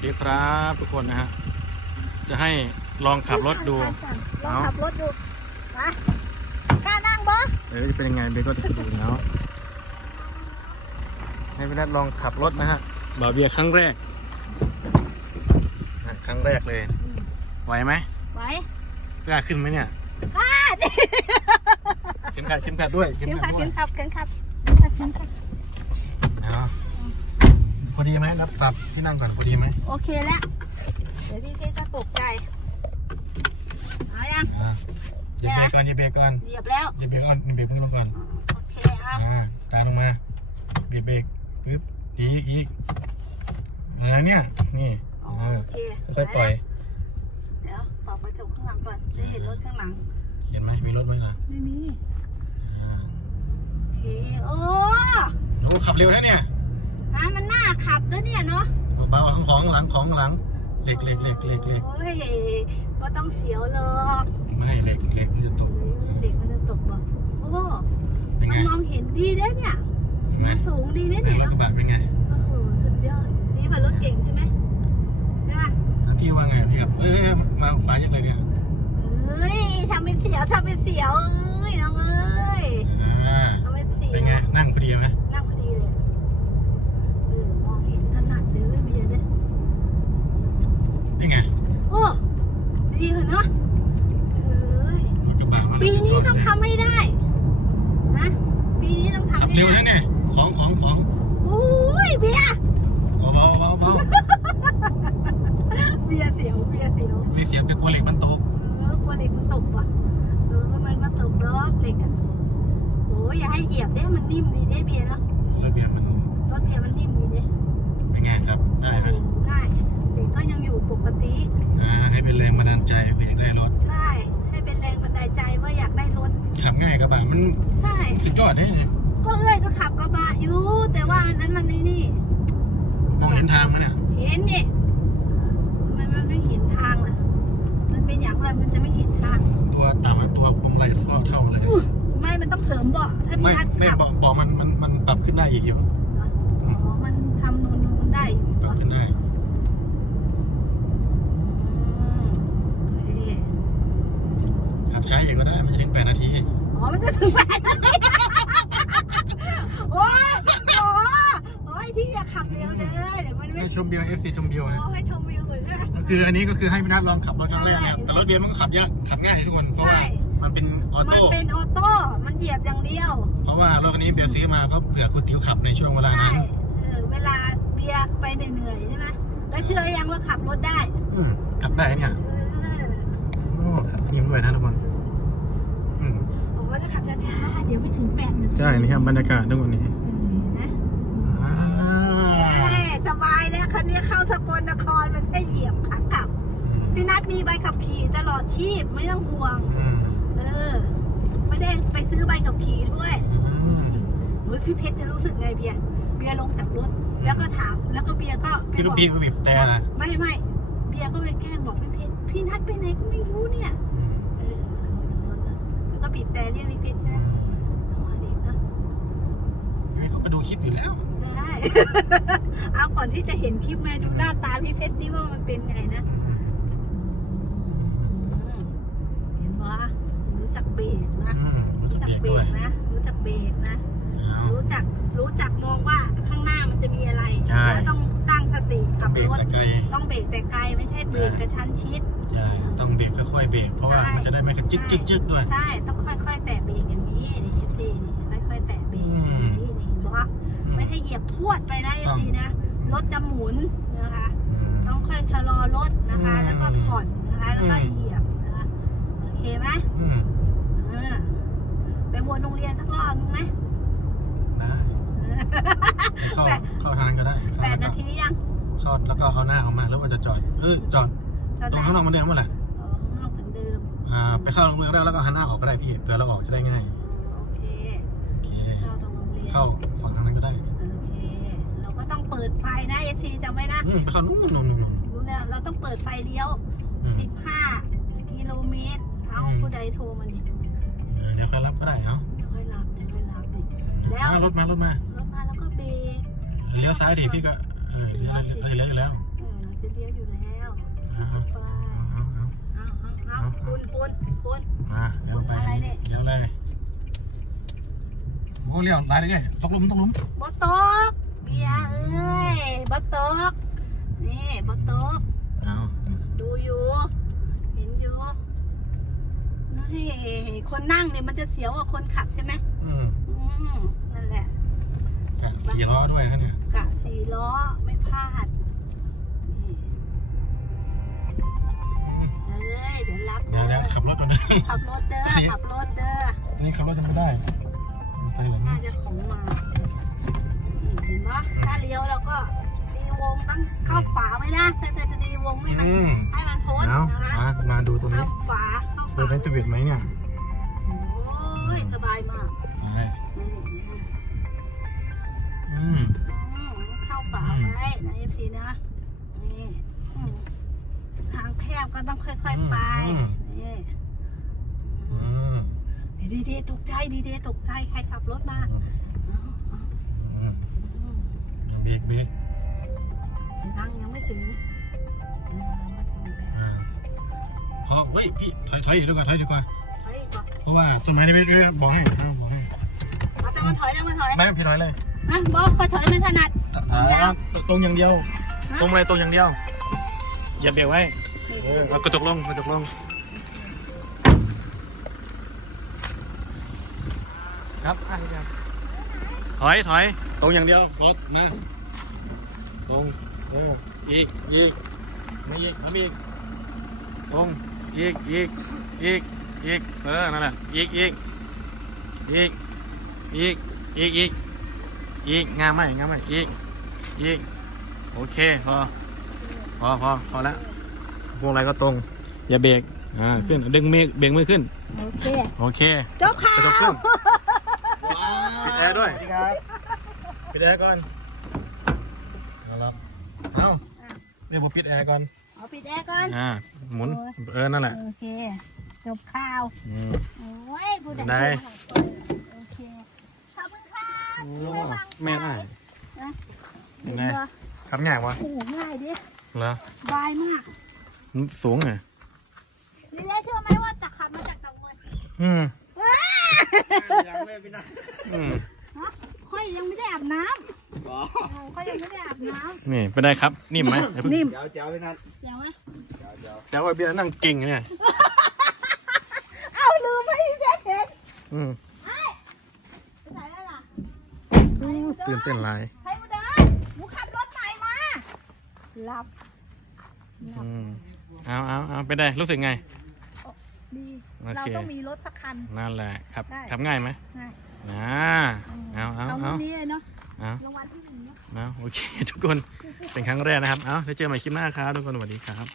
วัสดีครับทุกคนนะฮะ จะให้ลองขับรถดูสั่นๆลองเอาขับรถดูมากล้านั่งบ่เดี๋ยวจะเป็นยังไงเบนก็จะดูแล้วให้พี่นัทลองขับรถนะฮะ บาเบียร์ครั้งแรกนะครั้งแรกเลย ไหวไหมไหวกล้าขึ้นไหมเนี่ยกล้าดิเข็มขัดเข็มขัดด้วยเข็มเข็มขัขัดดด้วยเข็มขัดเข็มขัดเข็มขัดเข็มขัดเอาพ อดีไหมนับปรับที่นั่งก่อนพอดีไหมโอเคแล้ว เดี๋ยวพี่เค้ก็ตกใจเอายังอ่าเหยียบเบรกก่อนเหยียบเบรกก่อนเหยียบแล้ว เหยียบเบรกก่อนเหยียบเบรกมือลงก่อนโอเคเอาอ่าตามลงมาเหยียบเบรกปึ๊บอีกอีกอะไรเนี่ยนี่เออโอเคค่อยๆปล่อยเดี๋ยวปรับกระจกข้างหลังก่อนจะเห็นรถข้างหลัง เห็นไหมมีรถไหมล่ะไม่มีอ่าโอเคโอ้โอ้ขับเร็วนะเนี่ย ฮะมันน่าขับนะเนี่ยเนาะเบาๆของของหลังของหลังเหล็กเหล็กเหล็กเหล็กเหล็กโอ้ยก็ต้องเสียวหรอกไม่เหล็กเหล็กมันจะตกเด็กมันจะตกบ่โอ้เป็นมัไงนมองเห็นดีเด้เนี่ยเห็นไหมมันสูงดีเด้เป็นเนี่ยรถกระบะเป็นไงโอ้โหสุดยอดดีกว่ารถเก่งใช่ไหมใช่ป่ะแล้วพี่ว่าไงพี่ครับเอ้ยมาขวายังเลยเนี่ยเอ้ยทำเป็นเสียวทำเป็นเสียวเอ้ยน้องเอ้ยอ่าทำเป็นเสียวเป็นไงนั่งพอดีไหม นั่งพอดีเลยเออมองเห็นถนัดเลยไม่เบียร์เลย เป็นไง โอ้ดีเหรอเนาะเอ้ยรถกระบะมาปีนี้ต้องทำให้ได้นะปีนี้ต้องขับทำให้เร็วได้นะเนี่ยของของของโอ้ยเบียร์เบาเบาเบาเบาเบียร์เสียวเบียร์เสียวมีเสียงเป็นกลัวเหล็กมันตกเออกลัวเหล็กมันตกว่ะเออมันมาตกดอกเหล็กอะโอ้ยอย่าให้เหยียบเด้มันนิ่มดีเด้เบียร์เนาะระเบียบมันรถเบียร์มันนิ่มดีเด้เป็นไงครับได้ไหมโอ้ ง่ายเหล็กก็ยังอยู่ปกติอ่าให้เป็นแรงบันดาลใจเพื่ออยากได้รถ ใช่ ให้เป็นแรงบันดาลใจว่าอยากได้รถ ขับง่ายกระบะมันใช่สุดยอดเลยเนี่ยก็เอ้ยก็ขับกระบะอยู่ แต่ว่าอันนั้นมันนี่นี่มองเห็นทางมั้ยเนี่ยเห็นนี่มันมันไม่เห็นทางล่ะมันเป็นอย่างไรมันจะไม่เห็นทาง ตัวต่ำอะตัวพวงมาลัยเท่าเท่าเลย ไม่ มันต้องเสริมเบาะถ้าไม่พี่นัดไม่ขับบอกบอกมันมันมันปรับขึ้นได้อีกอยู่ อ๋อ มันทำนูนนูนได้อยู่ ปรับขึ้นได้ อืมโอเค ขับ ช้าอย่างก็ได้ไม่ถึงแปดนาทีอ๋อ มันจะถึงแปดนาทีโอ้ยโอ้ยโอ้ยที่อย่าขับเร็วเด้อเดี๋ยวมันไม่ให้ชมวิวเอฟซีชมวิวนะโอ้ยชมวิวสวยด้วย ก็คืออันนี้ก็คือให้พี่นัทลองขับรถครั้งแรกเนี่ยแต่รถเบียร์มันก็ขับยากขับง่ายทุกคนเพราะว่าใช่ มันเป็นออมันโต้เป็นออโต้ มันเหยียบอย่างเดียว เพราะว่ารถคันนี้เบียร์ซื้อมาก็เผื่อคุณติวขับในช่วงเวลาใช่นั้นเออเวลาเบียร์ไปเหนื่อยๆใช่ไหมแล้วเชื่อยังว่าขับรถได้ อืมขับได้เนี่ยเออโอ้ขับนิ่มด้วยนะทุกคนอืม อ๋อถ้าขับช้าๆเดี๋ยวไม่ถึงแปดนาทีใช่นี่ครับบรรยากาศทุกวันนี้อืมนะอ่าเอ้ยสบายแล้วคันนี้เข้าสกลนครมันได้เหยียบขากลับพี่นัทมีใบขับขี่ตลอดชีพไม่ต้องห่วงอืมเออ ไม่ได้ไปซื้อใบขับขี่ด้วยอืมเฮ้ยพี่เพชรจะรู้สึกไงเบียร์เบียร์ลงจากรถแล้วก็ถาม แล้วก็เบียร์ก็ไปพี่ก็บอกบีบก็บีบแต่นะไม่ไม่เบียร์ก็ไปแกล้งบอกพี่เพชรพี่นัทไปไหนก็ไม่รู้เนี่ยเออแล้วก็บีบแต่เรียกพี่เพชรใช่ไหมอ๋อเด็กเนอะ ให้ เขาไปดูคลิปอยู่แล้ว ได้ เอาก่อนที่จะเห็นคลิปแม่ดูหน้าตาพี่เพชรนี่ว่ามันเป็นไงนะอืมเห็นปะรู้จักเบรกนะอืมรู้รู้จัจักกเบเบรรกด้วยกนะ รู้จักเบรกนะเอารู้จักรู้จักมองว่าข้างหน้ามันจะมีอะไรใช่แล้วต้องตั้งสติขับเบรรกถแต่ไกลต้องเบรกแต่ไกลไม่ใช่เบรกกระชั้นชิดใช่ต้องเบรกค่อยๆเบรกเพราะว่าใช่มันจะได้ไม่กระจึกจึกจึกด้วยใช่ต้องค่อยๆ แตะเบรกอย่างนี้นี่เอฟซีนี่ค่อยๆแตะเบรกอย่างนี้นี่เห็นปะ ไม่ให้เหยียบพรวดไปนะเอฟซีนะ รถจะหมุนนะคะ ต้องค่อยชะลอรถนะคะ แล้วก็ผ่อนนะคะ แล้วก็เหยียบนะคะโอเคไหมอืมเออไปวนโรงเรียนสักรอบนึงไหมได้เข้าแปดเข้าทางนั้นก็ได้แปดนาทียังเข้าแล้วก็เอาหน้าออกมาแล้วว่าจะจอดเออจอดตอนตรไหงนข้างนอกเหมันเดิมหมดแหละอ๋อข้างนอกเหมือนเดิมอ่าไปเข้าโรงเรียนได้แล้วก็หันหน้าออกก็ได้พี่เผื่อเราออกจะได้ง่ายโอเคโอเคเข้าตรงโรงเรียนเข้าฝั่งทางนั้นก็ได้ โอเค เราก็ต้องเปิด ไฟนะเอฟซีจำไว้นะอืมไปเข้านู่นนู่นนู่นนู่น รู้แล้วเราต้องเปิดไฟเลี้ยว อืม 15 กิโลเมตร เอาอืมผู้ใดโทรมาเนี่ยเออเดี๋ยวใครรับก็ได้เนาะเดี๋ยวค่อยรับเดี๋ยวค่อยรับดิ แล้ว อ่ารถมารถมา รถมาแล้วก็เบรกเลี้ยวซ้ายดิพี่ก็เออเลี้ยวเลี้ยวเลี้ยวอยู่แล้วเออเราจะเลี้ยวอยู่แล้วเอาเอาไปเอาเอา เอาเอาเอาคุณคุณคุณ มาเดี๋ยวไปอะไรเนี่ยเดี๋ยวเลยโอ้เลี้ยวหลายเลยไงตกหลุมตกหลุมบตก เบียร์เอ้ยบตก นี่บตก เอาดูอยู่ เห็นอยู่นี่คนนั่งเนี่ยมันจะเสียวกว่าคนขับใช่ไหมอืมอืมนั่นแหละกะสี่ล้อด้วยนะเนี่ยกะสี่ล้อไม่พลาดนี่เอ้ยเดี๋ยวรับเดี๋ยวเด้เดี๋ยวอขับรถก่อนนะขับรถเด้อขับรถเด้อ อันนี้ขับรถจะไม่ได้ไปหลังน่าจะของมานี่เห็นปะถ้าเลี้ยวแล้วก็ตีวงตั้งเข้าฝาไว้นะแต่จะตีวงไม่มันอืมให้มันโพสต์เอานะคะมามาดูตรงนี้เข้าฝาเข้าเปิดฝาเป็นตวิดไหมเนี่ยโอ้ยสบายมากไปนี่อืมอืมเข้าฝาไว้นะเอฟซีนะนี่อืมทางแคบก็ต้องค่อย ๆไปนี่อืมดีดีๆตกใจดีดีๆตกใจใครขับรถมาเอาเอาอืมอืม เบรกเบรกยังยังไม่ถึงยังไม่ถึงเลยอ่าพอเฮ้ยพี่ถอยถอยดีกว่าถอยดีกว่าเฮ้ยบอกเพราะว่าต้นไม้นี่ไม่ได้บอกให้เอาบอกให้เอาจะมาถอยจะมาถอยไม่พี่ถอยเลยฮะบอกคอยถอยไม่ถนัดตรงอย่างเดียว ตรงอะไรตรงอย่างเดียว อย่าเบรกไว้เออเอากระจกลงกระจกลงครับอะครับถอยถอยตรงอย่างเดียวรถนะ ตรงเอออีกอีกไม่อีกทำอีกตรงอีกอีกอีกอีกเออนั่นแหละอีกอีกอีกอีกอีกอีกอีกงามไหมงามไหมอีกอีกโอเคพอพอพอพอแล้วพวงอะไรก็ตรง อย่าเบรกอ่าขึ้นดึงเมฆเบรกมือขึ้น โอเคโอเคจบข่ากระจกวขึ้นปิดแอร์ด้วยปิดแอร์ก่อนเอาละ เอาเดี๋ยวผมปิดแอร์ก่อนเอาปิดแอร์ก่อน อ่าหมุนเออนั่นแหละโอเคจบข่าวอืมโอ้ยผู้ใดได้โอเคขอบคุณค่ะโอ้ที่ไว้วางแม่ได้นะยังไงเหรอทำยากวะโอ้โหง่ายดิเหรอบายมากมันสูงไงนี่ได้เชื่อไหมว่าจะขับมาจากเตางอยอืมว้าอืมฮะค่อยยังไม่ได้อาบน้ำ โอ้ค่อยยังไม่ได้อาบน้นี่เป็นได้ครับนิ่มไหมเดี๋ยวำนิ่มเจ้าเจ้าพี่นัทเดี๋ยวไหมเจ้าเจ้าเดี๋ยวไอ้เบียร์นั่งเก่งเนี่ยเอาลืมไปพี่เด็กอืมไปไหนแล้วล่ะตื่นเต้นหลายใครมาเดินหนูขับรถใหม่มาหลับหลับอืมเอาเอาเอาไปได้รู้สึกไง ดี โอเค เราต้องมีรถสักคัน นั่นแหละครับได้ ทำง่ายไหมง่าย อ่าเอาเอาเอาเอาวันนี้เลยเนาะ เอารางวัลที่หนึ่งเนาะเอาโอเค ทุกคนเป็นครั้งแรกนะครับ เอาเดี๋ยวเจอใหม่คลิปหน้าครับทุกคนสวัสดีครับ